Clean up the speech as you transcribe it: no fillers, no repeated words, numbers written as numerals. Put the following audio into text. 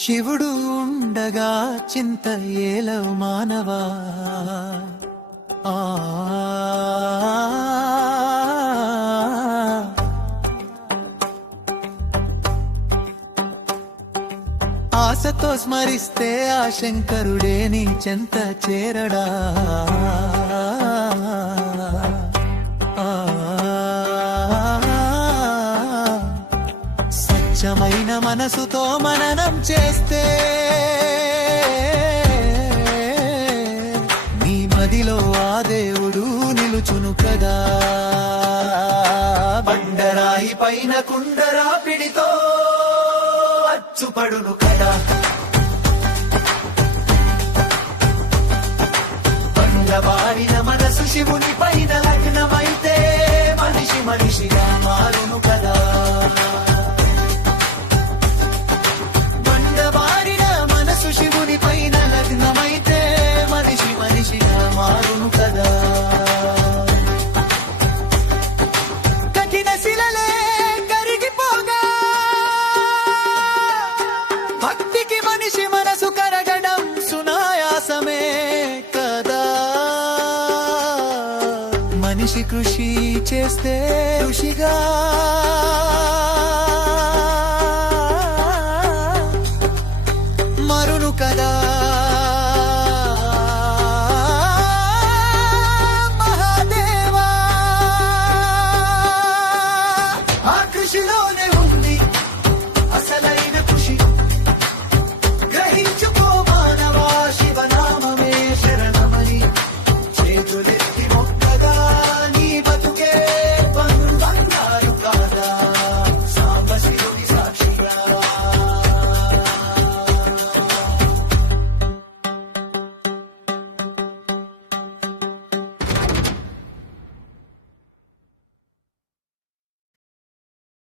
శివుడు ఉండగా చింత ఏలవు మానవా. ఆశతో స్మరిస్తే ఆ శంకరుడే నీ చెంత చేరడా. స్వచ్ఛమైన మనసుతో మననం చేస్తే నీ మదిలో ఆ దేవుడు నిలుచును కదా. బండరాయి పైన కుండరా పిడితో అచ్చుపడును కదా. బండబారిన మనసు శివుని పైన లగ్నమైతే మనిషి మనిషిగా మారును కదా. బండబారిన మనసు శివుని పైన లగ్నమైతే మనిషి మనిషిగా మారును కదా. కఠిన శిలలే కరిగిపోగా భక్తికి మనిషి మనసు కరగడం సునాయాసమే కదా. మనిషి కృషి చేస్తే ఋషిగా మరును కదా. మహాదేవా ఆ కృషిలోనే